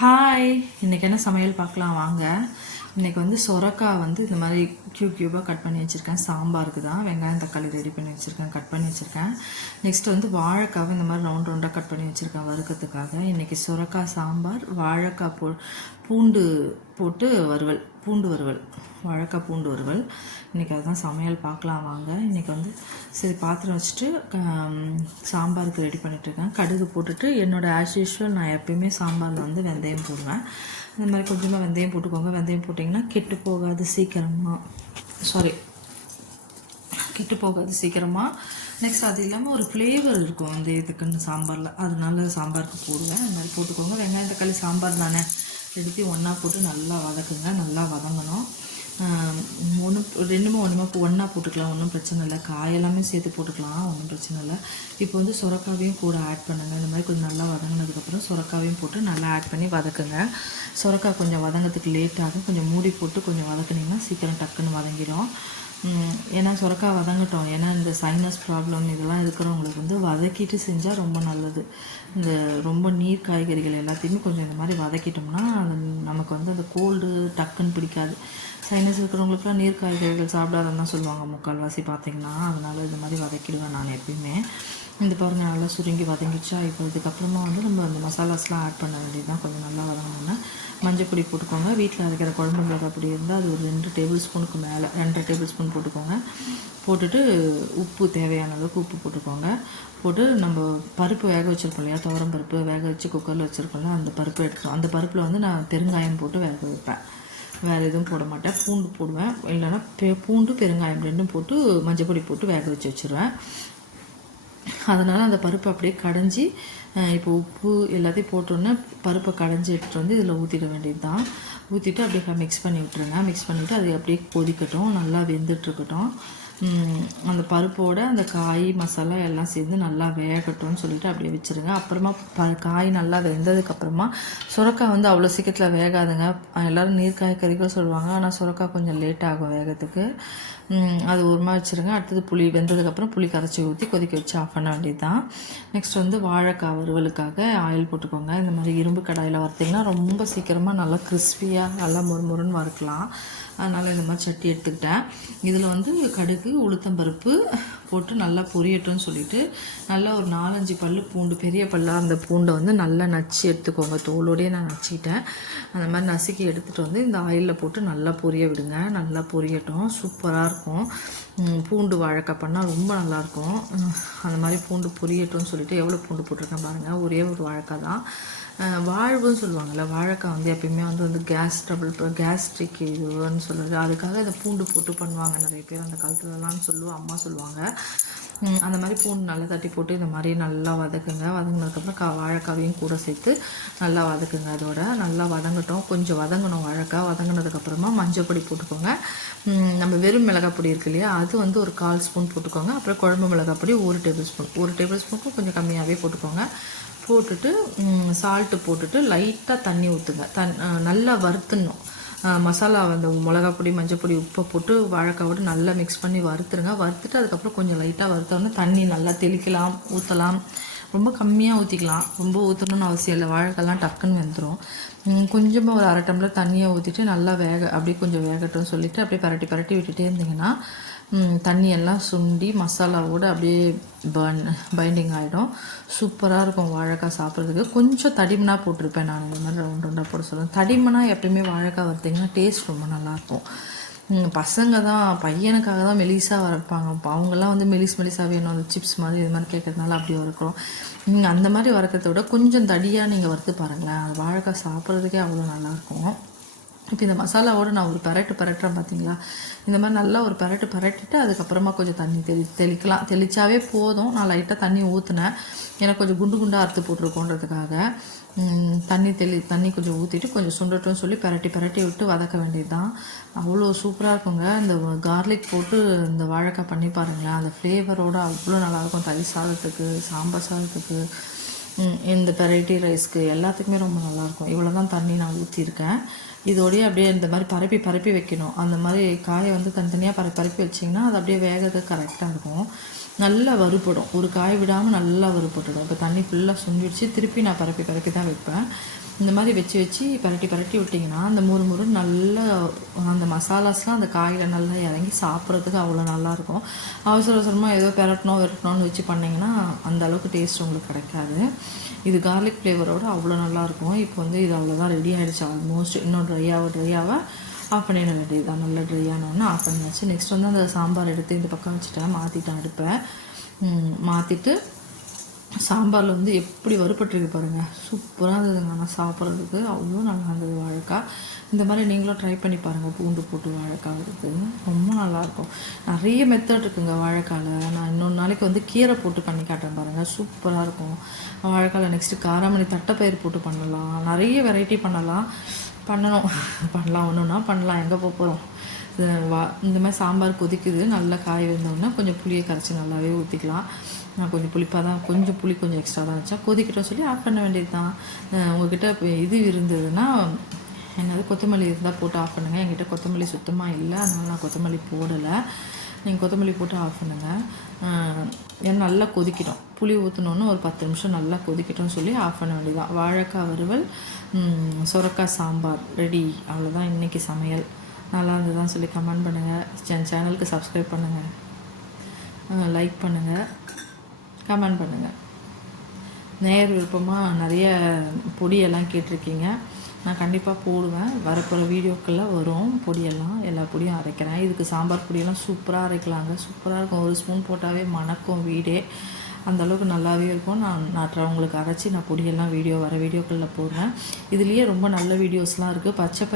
Hi இன்றைக்கி என்ன சமையல் பார்க்கலாம்? வாங்க. இன்றைக்கி வந்து சொரக்காய் வந்து இந்த மாதிரி க்யூப் க்யூபாக கட் பண்ணி வச்சுருக்கேன். சாம்பாருக்கு தான் வெங்காயம் தக்காளி ரெடி பண்ணி வச்சுருக்கேன். கட் பண்ணி வச்சுருக்கேன். நெக்ஸ்ட் வந்து வாழைக்காவை இந்த மாதிரி ரவுண்ட் ரவுண்டாக கட் பண்ணி வச்சுருக்கேன் வறுக்கிறதுக்காக. இன்றைக்கி சொரக்காய் சாம்பார் வாழைக்காய் போ பூண்டு போட்டு வறுவல். பூண்டு வறுவல் வழக்க பூண்டு வறுவல் இன்றைக்கி அதுதான் சமையல் பார்க்கலாம் வாங்க. இன்றைக்கி வந்து சரி பாத்திரம் வச்சுட்டு சாம்பாருக்கு ரெடி பண்ணிகிட்ருக்கேன் கடுகு போட்டுட்டு என்னோடய ஆஸ் யூஷுவல் நான் எப்பயுமே சாம்பாரில் வந்து வெந்தயம் போடுவேன். இந்த மாதிரி கொஞ்சமாக வெந்தயம் போட்டுக்கோங்க. வெந்தயம் போட்டிங்கன்னா கெட்டு போகாது சீக்கிரமாக சாரி கெட்டு போகாது சீக்கிரமாக நெக்ஸ்ட் அது இல்லாமல் ஒரு ஃப்ளேவர் இருக்கும் அந்த இதுக்குன்னு சாம்பாரில். அதனால சாம்பாருக்கு போடுவேன். அந்த மாதிரி போட்டுக்கோங்க. வெங்காயம் தக்காளி சாம்பார் தானே. எடுத்து ஒன்றா போட்டு நல்லா வதக்குங்க. நல்லா வதங்கணும். ஒன்று ரெண்டுமே ஒன்றுமே ஒன்றா போட்டுக்கலாம். ஒன்றும் பிரச்சனை இல்லை. காயெல்லாமே சேர்த்து போட்டுக்கலாம். ஒன்றும் பிரச்சனை இல்லை. இப்போ வந்து சுரக்காவையும் கூட ஆட் பண்ணுங்கள் இந்த மாதிரி கொஞ்சம் நல்லா வதங்கினதுக்கப்புறம் சுரக்காவையும் போட்டு நல்லா ஆட் பண்ணி வதக்குங்க. சுரக்காய் கொஞ்சம் வதங்கிறதுக்கு லேட் ஆகும். கொஞ்சம் மூடி போட்டு கொஞ்சம் வதக்குனிங்கன்னா சீக்கிரம் டக்குன்னு வதங்கிடும். ஏன்னா சுரக்காய் வதங்கட்டும். ஏன்னா இந்த சைனஸ் ப்ராப்ளம் இதெல்லாம் இருக்கிறவங்களுக்கு வந்து வதக்கிட்டு செஞ்சால் ரொம்ப நல்லது. இந்த ரொம்ப நீர் காய்கறிகள் எல்லாத்தையுமே கொஞ்சம் இந்த மாதிரி வதக்கிட்டோம்னா அது நமக்கு வந்து அந்த கோல்டு டக்குன்னு பிடிக்காது. சைனஸ் இருக்கிறவங்களுக்குலாம் நீர் காய்கறிகள் சாப்பிடாதான் தான் சொல்லுவாங்க முக்கால்வாசி பார்த்தீங்கன்னா. அதனால இது மாதிரி வதக்கிடுவேன் நான் எப்பயுமே. இந்த பாருங்கள் நல்லா சுருங்கி வதங்கிச்சா இப்போ இதுக்கப்புறமா வந்து நம்ம அந்த மசாலாஸ்லாம் ஆட் பண்ண வேண்டியது தான் கொஞ்சம் நல்லா வதங்கினோன்னா மஞ்சள் பொடி போட்டுக்கோங்க. வீட்டில் அரைக்கிற குழம்பு மிளகாய் பொடி இருந்தால் அது ஒரு ரெண்டு டேபிள் ஸ்பூனுக்கு மேலே ரெண்டரை டேபிள் ஸ்பூன் போட்டுக்கோங்க. போட்டுட்டு உப்பு தேவையான அளவுக்கு உப்பு போட்டுக்கோங்க. போட்டு நம்ம பருப்பு வேக வச்சுருப்போம் இல்லையா? துவரம் பருப்பு வேக வச்சு குக்கரில் வச்சுருக்கோம்ல அந்த பருப்பு எடுத்துக்கோம் அந்த பருப்பில் வந்து நான் பெருங்காயம் போட்டு வேக வைப்பேன். வேறு எதுவும் போட மாட்டேன். பூண்டு போடுவேன். இல்லைன்னா பெ பூண்டு பெருங்காயம் ரெண்டும் போட்டு மஞ்சள் பொடி போட்டு வேக வச்சு வச்சுருவேன். அதனால் அந்த பருப்பை அப்படியே கடைஞ்சி இப்போ உப்பு எல்லாத்தையும் போட்டோன்னே பருப்பை கடைஞ்சி எடுத்துகிட்டு வந்து இதில் ஊற்றிட வேண்டியது தான் ஊற்றிட்டு அப்படியே மிக்ஸ் பண்ணி விட்டுருங்க. மிக்ஸ் பண்ணிவிட்டு அது அப்படியே கொதிக்கட்டும். நல்லா வெந்துட்டுருக்கட்டும். அந்த பருப்போட அந்த காய் மசாலா எல்லாம் சேர்ந்து நல்லா வேகட்டும்னு சொல்லிட்டு அப்படியே வச்சுருங்க. அப்புறமா ப காய் நல்லா வெந்ததுக்கப்புறமா சுரக்காய் வந்து அவ்வளோ சீக்கிரத்தில் வேகாதுங்க. எல்லோரும் நீர்க்காய் நீர் சொல்லுவாங்க. ஆனால் சுரக்காய் கொஞ்சம் லேட் ஆகும் வேகத்துக்கு. அது உரமாக வச்சுருங்க. அடுத்தது புளி வெந்ததுக்கப்புறம் புளி கரைச்சி ஊற்றி கொதிக்க வச்சு ஆஃப் பண்ண வேண்டியது தான் நெக்ஸ்ட் வந்து வாழைக்காய் வறுவலுக்காக ஆயில் போட்டுக்கோங்க. இந்த மாதிரி இரும்பு கடாயில் வறுத்திங்கன்னா ரொம்ப சீக்கிரமாக நல்லா கிறிஸ்பியாக நல்லா முறுமுறுன்னு வறுக்கலாம். அதனால் இந்த மாதிரி சட்டி எடுத்துக்கிட்டேன். இதில் வந்து கடுகு உளுத்தம்பருப்பு போட்டு நல்லா பொரியட்டும்னு சொல்லிட்டு நல்லா ஒரு நாலஞ்சு பல் பூண்டு பெரிய பல்லாக அந்த பூண்டை வந்து நல்லா நச்சு எடுத்துக்கோங்க. தோலோடையே நான் நச்சிட்டேன் அந்த மாதிரி நசுக்கி எடுத்துகிட்டு வந்து இந்த ஆயிலில் போட்டு நல்லா பொரிய விடுங்க. நல்லா பொரியட்டும். சூப்பராக இருக்கும் பூண்டு வாழைக்காய் பண்ணால் ரொம்ப நல்லாயிருக்கும். அந்த மாதிரி பூண்டு பொரியட்டும்னு சொல்லிட்டு எவ்வளோ பூண்டு போட்டிருக்கேன் பாருங்கள் ஒரே ஒரு வாழைக்காய் தான். வாழ்வுன்னு சொல்லுவாங்கள்ல வாழைக்காய் வந்து எப்பயுமே வந்து வந்து கேஸ் ட்ரபிள் கேஸ்ட்ரிக் இதுன்னு சொல்லுறது அதுக்காக இந்த பூண்டு போட்டு பண்ணுவாங்க நிறைய பேர் அந்த காலத்துலலாம் சொல்லுவோம் அம்மா சொல்லுவாங்க. அந்த மாதிரி பூண்டு நல்லா தட்டி போட்டு இந்த மாதிரி நல்லா வதக்குங்க. வதங்கினதுக்கப்புறம் கா வாழைக்காவையும் கூட சேர்த்து நல்லா வதக்குங்க அதோட. நல்லா வதங்கட்டும். கொஞ்சம் வதங்கணும் வாழைக்காய் வதங்கினதுக்கப்புறமா மஞ்சள் பொடி போட்டுக்கோங்க. நம்ம வெறும் மிளகாய் பொடி இருக்கு இல்லையா? அது வந்து ஒரு கால் ஸ்பூன் போட்டுக்கோங்க. அப்புறம் குழம்பு மிளகாய் பொடி ஒரு டேபிள் ஸ்பூன். ஒரு டேபிள் ஸ்பூனுக்கும் கொஞ்சம் கம்மியாகவே போட்டுக்கோங்க. போட்டுட்டு சால்ட்டு போட்டுட்டு லைட்டாக தண்ணி ஊற்றுங்க தன் நல்லா வறுத்துடணும். மசாலா அந்த மிளகா பொடி மஞ்சள் பொடி உப்பை போட்டு வாழைக்காவோட நல்லா மிக்ஸ் பண்ணி வறுத்துருங்க. வறுத்துட்டு அதுக்கப்புறம் கொஞ்சம் லைட்டாக வறுத்தோடனே தண்ணி நல்லா தெளிக்கலாம் ஊற்றலாம் ரொம்ப கம்மியாக ஊற்றிக்கலாம் ரொம்ப ஊற்றணும்னு அவசியம் இல்லை. வாழைக்காய்லாம் டக்குன்னு வெந்துடும் கொஞ்சமாக ஒரு அரை டம்ளர் தண்ணியை ஊற்றிட்டு நல்லா வேக அப்படியே கொஞ்சம் வேகட்டும்னு சொல்லிவிட்டு அப்படியே பரட்டி பரட்டி விட்டுட்டே இருந்தீங்கன்னா தண்ணியெல்லாம் சுண்டி மசாலாவோட அப்படியே பர்ன் பைண்டிங் ஆகிடும் சூப்பராக இருக்கும் வாழைக்காய் சாப்பிட்றதுக்கு. கொஞ்சம் தடிமனாக போட்டிருப்பேன் நான். இந்த மாதிரி ரவுண்ட் ரவுண்டாக போட சொல்லுவேன். தடிமனாக எப்பயுமே வாழைக்காய் வறுத்தீங்கன்னா டேஸ்ட் ரொம்ப நல்லாயிருக்கும். பசங்க தான் பையனுக்காக தான் மெலிசாக வறுப்பாங்க. அவங்கெல்லாம் வந்து மெலிஸ் மெலிசாக வேணும் அந்த சிப்ஸ் மாதிரி இது மாதிரி கேட்குறதுனால அப்படி வறுக்கிறோம். நீங்கள் அந்த மாதிரி வறுக்கிறத விட கொஞ்சம் தடியாக நீங்கள் வறுத்து பாருங்களேன். அது வாழைக்காய் சாப்பிட்றதுக்கே அவ்வளோ நல்லாயிருக்கும். இப்போ இந்த மசாலாவோடு நான் ஒரு பரட்டு பரட்டுறேன் பார்த்தீங்களா இந்த மாதிரி நல்லா ஒரு பரட்டு பரட்டிட்டு அதுக்கப்புறமா கொஞ்சம் தண்ணி தெளி தெளிக்கலாம். தெளித்தாவே போதும். நான் லைட்டாக தண்ணி ஊற்றினேன் எனக்கு கொஞ்சம் குண்டு குண்டாக அறுத்து போட்டிருக்கோன்றதுக்காக. தண்ணி தெளி தண்ணி கொஞ்சம் ஊற்றிட்டு கொஞ்சம் சுண்டட்டும் சொல்லி பரட்டி பரட்டி விட்டு வதக்க வேண்டியது தான் அவ்வளோ சூப்பராக இருக்குங்க. இந்த கார்லிக் போட்டு இந்த வாழைக்காய் பண்ணி பாருங்களேன். அந்த ஃப்ளேவரோட அவ்வளோ நல்லாயிருக்கும் தயிர் சாதத்துக்கு சாம்பார் சாதத்துக்கு. இந்த வெரைட்டி ரைஸ்க்கு எல்லாத்துக்குமே ரொம்ப நல்லாயிருக்கும். இவ்வளோ தான் தண்ணி நான் ஊற்றிருக்கேன் இதோடய அப்படியே இந்த மாதிரி பரப்பி பரப்பி வைக்கணும். அந்த மாதிரி காயை வந்து தனித்தனியாக பரப்பி பரப்பி வச்சிங்கன்னா அது அப்படியே வேகிறதுக்கு கரெக்டாக இருக்கும். நல்லா வறுபடும். ஒரு காய் விடாமல் நல்லா வறுபட்டுடும். இப்போ தண்ணி ஃபுல்லாக சுண்டிடுச்சு. திருப்பி நான் பரப்பி பரப்பி தான் வைப்பேன். இந்த மாதிரி வச்சு வச்சு பரட்டி பரட்டி விட்டிங்கன்னா அந்த முறு முறு நல்லா அந்த மசாலாஸ்லாம் அந்த காயில் நல்லா இறங்கி சாப்பிட்றதுக்கு அவ்வளோ நல்லாயிருக்கும். அவசர அவசரமாக ஏதோ பெரட்டணும் விரட்டணும்னு வச்சு பண்ணிங்கன்னா அந்த அளவுக்கு டேஸ்ட் உங்களுக்கு கிடைக்காது. இது கார்லிக் ஃப்ளேவரோட அவ்வளோ நல்லாயிருக்கும். இப்போ வந்து இது அவ்வளோதான் ரெடி ஆகிடுச்சு ஆல்மோஸ்ட் இன்னும் ட்ரையாக ட்ரையாக ஆஃப் பண்ணிட வேண்டியது தான் நல்லா ட்ரை ஆனோடனே ஆஃப் பண்ணியாச்சு. நெக்ஸ்ட் வந்து அந்த சாம்பார் எடுத்து இந்த பக்கம் வச்சுட்டேன் மாற்றிட்டேன் அடுப்பை. மாற்றிட்டு சாம்பாரில் வந்து எப்படி வறுபட்டுருக்கு பாருங்கள் சூப்பராக இருந்ததுங்க. ஆனால் சாப்பிட்றதுக்கு அவ்வளோ நல்லா இருந்தது வாழைக்காய் இந்த மாதிரி நீங்களும் ட்ரை பண்ணி பாருங்கள் பூண்டு போட்டு வாழைக்காய் இருக்குது ரொம்ப நல்லாயிருக்கும் நிறைய மெத்தட் இருக்குங்க வாழைக்காயில் நான் இன்னொரு நாளைக்கு வந்து கீரை போட்டு பண்ணி காட்டுறேன் பாருங்கள் சூப்பராக இருக்கும். வாழைக்காயில் நெக்ஸ்ட்டு காராமணி தட்டைப்பயிர் போட்டு பண்ணலாம். நிறைய வெரைட்டி பண்ணலாம். பண்ணணும். பண்ணலாம். ஒன்றுனா பண்ணலாம். எங்கே போக போகிறோம் வா இந்த மாதிரி சாம்பார் கொதிக்குது. நல்லா காய் வந்தோடனே கொஞ்சம் புளியை கரைச்சி நல்லாவே ஊற்றிக்கலாம் நான் கொஞ்சம் புளிப்பாக தான் கொஞ்சம் புளி கொஞ்சம் எக்ஸ்ட்ரா தான் வச்சா கொதிக்கிட்டோம் சொல்லி ஆஃப் பண்ண வேண்டியது தான் உங்ககிட்ட இப்போ இது இருந்ததுன்னா என்னது கொத்தமல்லி இருந்தால் போட்டு ஆஃப் பண்ணுங்கள் என்கிட்ட கொத்தமல்லி சுத்தமாக இல்லை அதனால் நான் கொத்தமல்லி போடலை. நீங்கள் கொத்தமல்லி போட்டு ஆஃப் பண்ணுங்கள் ஏன்னா நல்லா கொதிக்கிட்டோம். புளி ஊற்றினோன்னு ஒரு பத்து நிமிஷம் நல்லா கொதிக்கிட்டோம்னு சொல்லி ஆஃப் பண்ண வேண்டியதான் வாழைக்காய் வறுவல் சுரக்காய் சாம்பார் ரெடி அவ்வளோதான் இன்றைக்கி சமையல். நல்லா இருந்ததுதான் சொல்லி கமெண்ட் பண்ணுங்கள் சேனலுக்கு சப்ஸ்கிரைப் பண்ணுங்கள் லைக் பண்ணுங்கள் கமெண்ட் பண்ணுங்கள் நேர் விருப்பமாக நிறைய பொடியெல்லாம் கேட்டிருக்கீங்க. நான் கண்டிப்பாக போடுவேன். வரப்போகிற வீடியோக்கெல்லாம் வரும். பொடியெல்லாம் எல்லா பொடியும் அரைக்கிறேன். இதுக்கு சாம்பார் பொடியெல்லாம் சூப்பராக அரைக்கலாங்க. சூப்பராக இருக்கும். ஒரு ஸ்பூன் போட்டாவே மணக்கும் வீடே. அந்தளவுக்கு நல்லாவே இருக்கும். நான் நான் உங்களுக்கு அரைச்சி நான் பொடியெல்லாம் வீடியோ வர வீடியோக்களில் போடுறேன். இதுலேயே ரொம்ப நல்ல வீடியோஸ்லாம் இருக்குது பச்சை